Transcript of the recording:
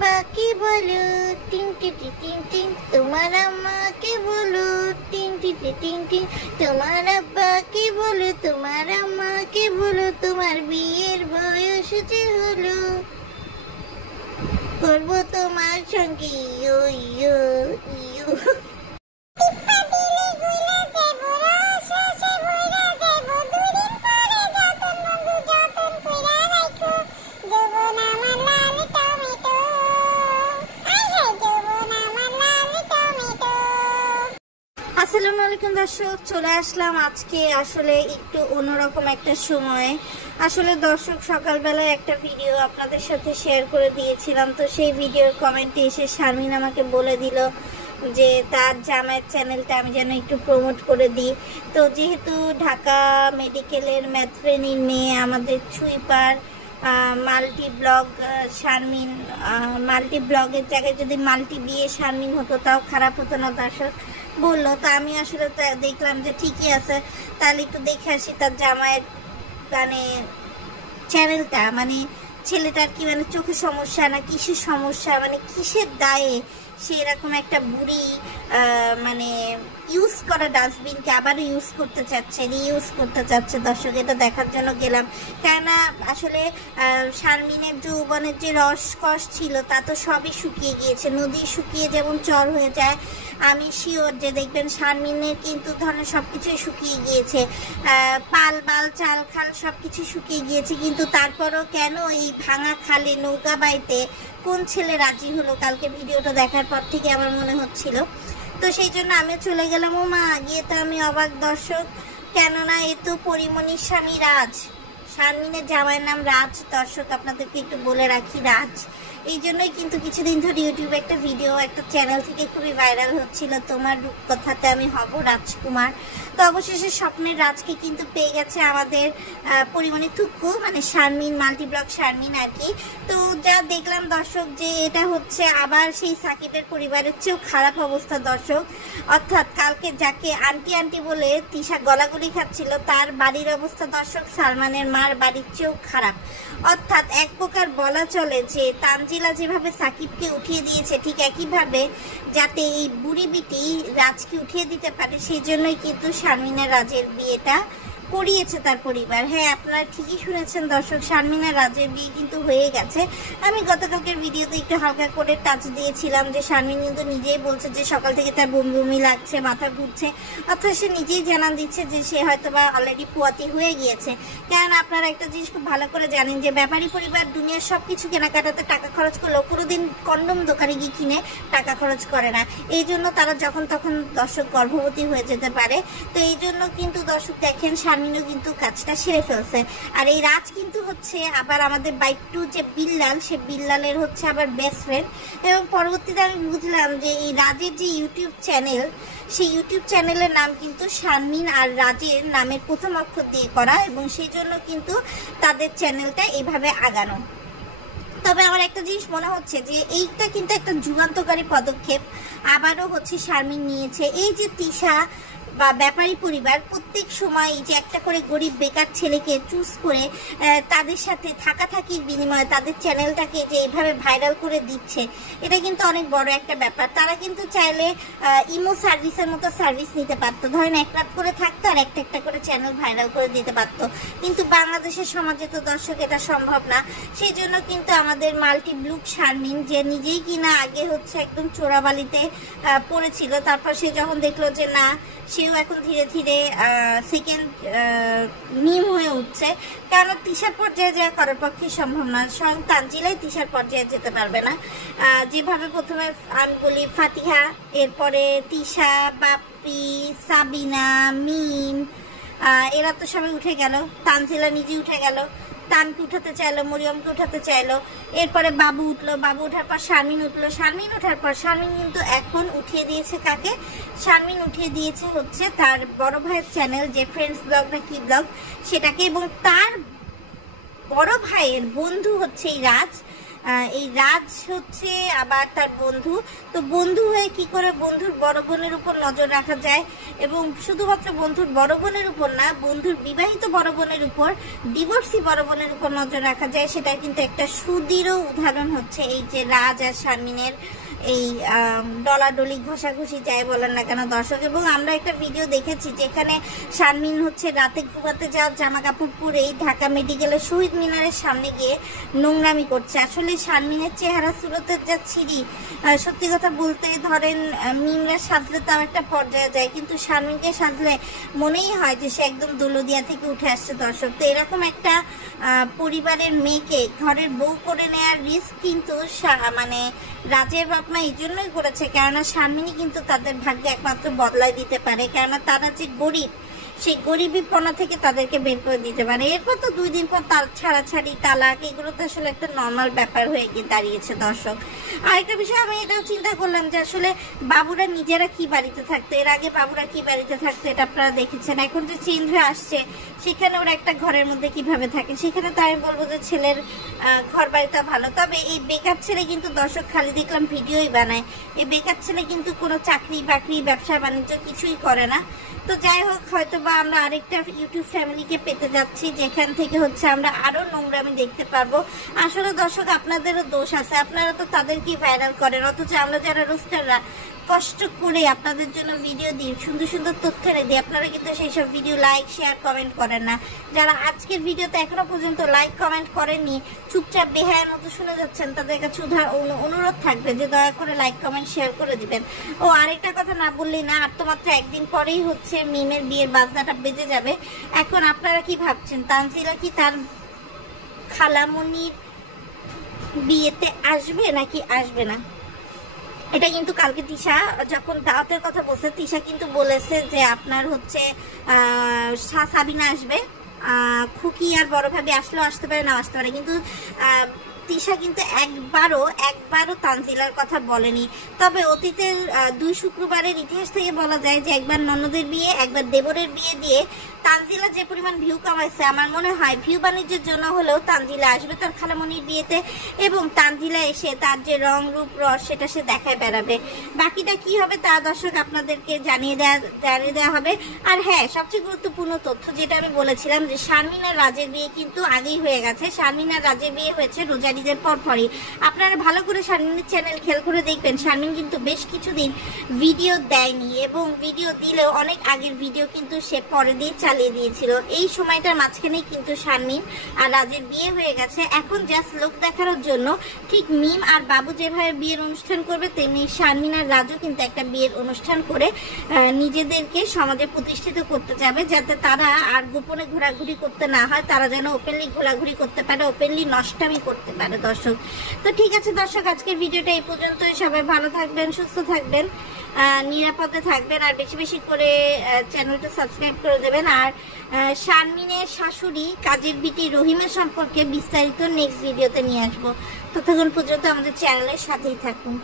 পাখি বলো টিং টিং টিং টিং, তোমার আম্মাকে বলো টিং টিং টিং টিং, তোমার আব্বাকে বলো, তোমার আম্মাকে বলো, তোমার বিয়ের বয়স যে হলো, করবো তোমার সঙ্গে ইয়ো ইয়ো ইয়ো। আসসালামু আলাইকুম দর্শক, চলে আসলাম আজকে আসলে একটু অন্যরকম একটা সময়। আসলে দর্শক সকালবেলায় একটা ভিডিও আপনাদের সাথে শেয়ার করে দিয়েছিলাম, তো সেই ভিডিওর কমেন্টে এসে শারমিন আমাকে বলে দিল যে তার জামাইয়ের চ্যানেলটা আমি যেন একটু প্রমোট করে দিই। তো যেহেতু ঢাকা মেডিকেলের ম্যাথ্রেনির মেয়ে আমাদের ছুঁইপার মাল্টি ব্লগ শারমিন, মাল্টি ব্লগের জায়গায় যদি মাল্টি বিয়ে শারমিন হতো তাও খারাপ হতো না দর্শক বললো। তো আমি আসলে দেখলাম যে ঠিকই আছে, তাহলে একটু দেখে আসি তার জামাইয়ের মানে চ্যানেলটা, মানে ছেলেটার কি মানে চোখের সমস্যা না কিসের সমস্যা, মানে কিসের দায়ে সে এরকম একটা বুড়ি মানে ইউজ করা ডাস্টবিনকে আবার ইউজ করতে চাচ্ছে, রিইউজ করতে চাচ্ছে। দর্শক এটা দেখার জন্য গেলাম, কেননা আসলে শারমিনের যৌবনের যে রসকস ছিল তা তো সবই শুকিয়ে গিয়েছে। নদী শুকিয়ে যেমন চর হয়ে যায়, আমি শিওর যে দেখবেন শারমিনের কিন্তু ধরনের সব কিছুই শুকিয়ে গিয়েছে, পাল বাল চাল খাল সব কিছু শুকিয়ে গিয়েছে। কিন্তু তারপরও কেন এই ভাঙা খালে নৌকা বাইতে কোন ছেলে রাজি হলো কালকে ভিডিওটা দেখার পর থেকে আমার মনে হচ্ছিল। তো সেই জন্য আমি চলে গেলাম। ও মা, গিয়ে তো আমি অবাক দর্শক, কেননা এ তো পরিমণির স্বামী রাজ, শারমিনের জামাইয়ের নাম রাজ। দর্শক আপনাদেরকে একটু বলে রাখি রাজ। এই জন্যই কিন্তু কিছুদিন ধরে ইউটিউবে একটা ভিডিও একটা চ্যানেল থেকে খুবই ভাইরাল হচ্ছিল, তোমার রূপকথাতে আমি হব রাজকুমার। তো অবশেষে স্বপ্নের রাজকে কিন্তু পেয়ে গেছে আমাদের পরিমণি থুক্কু, মানে শারমিন মাল্টি ব্লগ শারমিন আর কি। তো যা দেখলাম দর্শক যে এটা হচ্ছে আবার সেই সাকিবের পরিবারের চেয়েও খারাপ অবস্থা দর্শক। অর্থাৎ কালকে যাকে আন্টি আন্টি বলে তিশা গলাগুলি খাচ্ছিল তার বাড়ির অবস্থা দর্শক সালমানের মার বাড়ির চেয়েও খারাপ। অর্থাৎ এক প্রকার বলা চলে যে তানজিলা যেভাবে সাকিবকে উঠিয়ে দিয়েছে ঠিক একইভাবে যাতে এই বুড়ি বিটি রাজকে উঠিয়ে দিতে পারে সেই জন্যই কিন্তু শারমিনের রাজের বিয়েটা করিয়েছে তার পরিবার। হ্যাঁ, আপনারা ঠিকই শুনেছেন দর্শক, শারমিনের রাজের বিয়ে কিন্তু হয়ে গেছে। আমি গতকালকের ভিডিওতে একটু হালকা করে টাচ দিয়েছিলাম যে শারমিন কিন্তু নিজেই বলছে যে সকাল থেকে তার বমি বমি লাগছে, মাথা ঘুরছে, অর্থাৎ সে নিজেই জানান দিচ্ছে যে সে হয়তো বা অলরেডি পোয়াতি হয়ে গিয়েছে। কারণ আপনারা একটা জিনিস খুব ভালো করে জানেন যে ব্যাপারী পরিবার দুনিয়ার সব কিছু কেনাকাটাতে টাকা খরচ করলেও কোনোদিন কন্ডম দোকানে গিয়ে কিনে টাকা খরচ করে না। এই জন্য তারা যখন তখন দর্শক গর্ভবতী হয়ে যেতে পারে। তো এই জন্য কিন্তু দর্শক দেখেন শারমিনও কিন্তু কাজটা সেরে ফেলছে। আর এই রাজ কিন্তু হচ্ছে আবার আমাদের বাইটু যে বিল্লাল, সে বিল্লালের হচ্ছে আবার বেস্ট ফ্রেন্ড। এবং পরবর্তীতে আমি বুঝলাম যে এই রাজের যে ইউটিউব চ্যানেল, সেই ইউটিউব চ্যানেলের নাম কিন্তু শারমিন আর রাজের নামের প্রথম অক্ষর দিয়ে করা, এবং সেই জন্য কিন্তু তাদের চ্যানেলটা এইভাবে আগানো। তবে আমার একটা জিনিস মনে হচ্ছে যে এইটা কিন্তু একটা যুগান্তকারী পদক্ষেপ আবারও হচ্ছে শারমিন নিয়েছে। এই যে তিশা বা ব্যাপারী পরিবার প্রত্যেক সময় যে একটা করে গরিব বেকার ছেলেকে চুজ করে তাদের সাথে থাকাথাকির বিনিময়ে তাদের চ্যানেলটাকে যে এইভাবে ভাইরাল করে দিচ্ছে, এটা কিন্তু অনেক বড় একটা ব্যাপার। তারা কিন্তু চাইলে ইমো সার্ভিসের মতো সার্ভিস নিতে পারতো, ধরেন এক রাত করে থাকতো আর একটা একটা করে চ্যানেল ভাইরাল করে দিতে পারতো। কিন্তু বাংলাদেশের সমাজে তো দর্শক এটা সম্ভব না। সেই জন্য কিন্তু আমাদের মাল্টি ব্লগ শারমিন, যে নিজেই কিনা আগে হচ্ছে একদম চোরাবালিতে পড়েছিল, তারপর সে যখন দেখলো যে না, সেও এখন ধীরে ধীরে সেকেন্ড মিম হয়ে উঠছে। কারণ তিশার পর্যায়ে যাওয়া করার পক্ষে সম্ভব না, স্বয়ং তানজিলাই তিশার পর্যায়ে যেতে পারবে না। যেভাবে প্রথমে আমি বলি ফাতিহা, এরপরে তিশা, বাপ্পি, সাবিনা, মিম, এরা তো সবাই উঠে গেল, তানজিলা নিজে উঠে গেল, তানকে উঠাতে চাইলো, মরিয়মকে উঠাতে চাইলো, এরপরে বাবু উঠলো, বাবু ওঠার পর শারমিন উঠলো, শারমিন ওঠার পর শারমিন কিন্তু এখন উঠিয়ে দিয়েছে কাকে? শারমিন উঠিয়ে দিয়েছে হচ্ছে তার বড় ভাইয়ের চ্যানেল যে ফ্রেন্ডস ব্লগ না কি ব্লগ সেটাকে, এবং তার বড় ভাইয়ের বন্ধু হচ্ছে এই রাজ। এই রাজ হচ্ছে আবার তার বন্ধু। তো বন্ধু হয়ে কি করে বন্ধুর বড় বোনের উপর নজর রাখা যায়, এবং শুধুমাত্র বন্ধুর বড় বোনের উপর না, বন্ধুর বিবাহিত বড় বোনের উপর, ডিভোর্সি বড় বোনের উপর নজর রাখা যায়, সেটা কিন্তু একটা সুদৃঢ় উদাহরণ হচ্ছে এই যে রাজ আর শারমিনের এই ডলাডলি ঘষাঘষি যাই বলেন না কেন দর্শক। এবং আমরা একটা ভিডিও দেখেছি যেখানে শারমিন হচ্ছে রাতে ঘুমাতে যাওয়ার জামা কাপড় পরেই ঢাকা মেডিকেলের শহীদ মিনারের সামনে গিয়ে নোংরামি করছে। আসলে শারমিনের চেহারা সুরতের যা ছিরি, সত্যি কথা বলতে ধরেন মিমরা সাজলে তাও একটা পর্যায়ে যায়, কিন্তু শারমিনকে সাজলে মনেই হয় যে সে একদম দোলদিয়া থেকে উঠে আসছে দর্শক। তো এরকম একটা পরিবারের মেয়েকে ঘরের বউ করে নেওয়ার রিস্ক কিন্তু মানে রাজের বাপ মা এই জন্যই করেছে, কেননা শারমিনই কিন্তু তাদের ভাগ্যে একমাত্র বদলায় দিতে পারে, কেননা তারা যে গরিব সেই গরিবীপনা থেকে তাদেরকে বের করে দিতে পারে। এরপর তো 2 দিন পর তার ছাড়াছাড়ি তালাক এগুলো তো আসলে একটা নর্মাল ব্যাপার হয়ে গিয়ে দাঁড়িয়েছে দর্শক। আরেকটা বিষয় আমি এটাও চিন্তা করলাম যে আসলে বাবুরা নিজেরা কি বাড়িতে থাকতো, এর আগে বাবুরা কি বাড়িতে থাকতো এটা আপনারা দেখেছেন, এখন যে চেঞ্জ হয়ে আসছে সেখানে ওরা একটা ঘরের মধ্যে কিভাবে থাকে, সেখানে তো আমি বলবো যে ছেলের ঘর বাড়িটা ভালো। তবে এই বেকার ছেলে কিন্তু দর্শক খালি দেখলাম ভিডিওই বানায়, এই বেকার ছেলে কিন্তু কোনো চাকরি বাকরি ব্যবসা বাণিজ্য কিছুই করে না। তো যাই হোক, হয়তো বা আমরা আরেকটা ইউটিউব ফ্যামিলিকে পেতে যাচ্ছি যেখান থেকে হচ্ছে আমরা আরো নোংরামি দেখতে পারবো। আসলে দর্শক আপনাদেরও দোষ আছে, আপনারা তো তাদেরকে ভাইরাল করেন, অথচ আমরা যারা রোস্টাররা কষ্ট করে আপনাদের জন্য ভিডিও দিই, সুন্দর সুন্দর তথ্য দিই, আপনারা কিন্তু সেই সব ভিডিও লাইক শেয়ার কমেন্ট করেন না। যারা আজকের ভিডিওতে এখনো পর্যন্ত লাইক কমেন্ট করেননি, চুপচাপ বেহায়ের মতো শুনে যাচ্ছেন, তাদের কাছে অনুরোধ থাকবে যে দয়া করে লাইক কমেন্ট শেয়ার করে দিবেন। ও আরেকটা কথা না বললেই না, আর তো মাত্র একদিন পরেই হচ্ছে মিমের বিয়ের বাজনাটা বেজে যাবে। এখন আপনারা কি ভাবছেন, তানজিলা কি তার খালামণির বিয়েতে আসবে নাকি আসবে না? এটা কিন্তু কালকে তিশা যখন দাওয়াতের কথা বলছে, তিশা কিন্তু বলেছে যে আপনার হচ্ছে সাবিনা আসবে, খুকি আর বড় ভাবি আসলেও আসতে পারে, না আসতে পারে, কিন্তু তিশা কিন্তু একবারও তানজিলার কথা বলেনি। তবে অতীতের 2 শুক্রবারের ইতিহাস থেকে বলা যায় যে একবার ননদের বিয়ে একবার দেবরের বিয়ে দিয়ে তানজিলা যে পরিমাণ ভিউ কামাইছে, আমার মনে হয় ভিউ বাণিজ্যের জন্য হলেও তানজিলা আসবে তার খালামণির বিয়েতে, এবং তানজিলা এসে তার যে রং রূপ রস সেটা সে দেখায় বেড়াবে। বাকিটা কি হবে তা দর্শক আপনাদেরকে জানিয়ে দেওয়া হবে। আর হ্যাঁ, সবচেয়ে গুরুত্বপূর্ণ তথ্য যেটা আমি বলেছিলাম যে শারমিন আর রাজের বিয়ে কিন্তু আগেই হয়ে গেছে। শারমিন আর রাজের বিয়ে হয়েছে রোজারিদের পরপরই। আপনারা ভালো করে শারমিনের চ্যানেল খেয়াল করে দেখবেন, শারমিন কিন্তু বেশ কিছুদিন ভিডিও দেয়নি, এবং ভিডিও দিলেও অনেক আগের ভিডিও কিন্তু সে পরে দিয়ে চালিয়ে দিয়েছিল। এই সময়টার মাঝখানেই কিন্তু শারমিন আর রাজের বিয়ে হয়ে গেছে। এখন জাস্ট লোক দেখানোর জন্য ঠিক মিম আর বাবু যেভাবে বিয়ের অনুষ্ঠান করবে, তেমনি শারমিন আর রাজু কিন্তু একটা বিয়ের অনুষ্ঠান করে নিজেদেরকে সমাজে প্রতিষ্ঠিত করতে যাবে, যাতে তারা আর গোপনে ঘোরাঘুরি করতে না হয়, তারা যেন ওপেনলি ঘোরাঘুরি করতে পারে, ওপেনলি নষ্টামি করতে পারে দর্শক। তো ঠিক আছে দর্শক, আজকের ভিডিওটা এই পর্যন্তই। সবাই ভালো থাকবেন, সুস্থ থাকবেন, নিরাপদে থাকবেন, আর বেশি বেশি করে চ্যানেলটা সাবস্ক্রাইব করে দেবেন। আর শারমিনের শাশুড়ি কাজের বিটি রহিমের সম্পর্কে বিস্তারিত নেক্সট ভিডিওতে নিয়ে আসবো। ততক্ষণ পর্যন্ত আমাদের চ্যানেলের সাথেই থাকুন।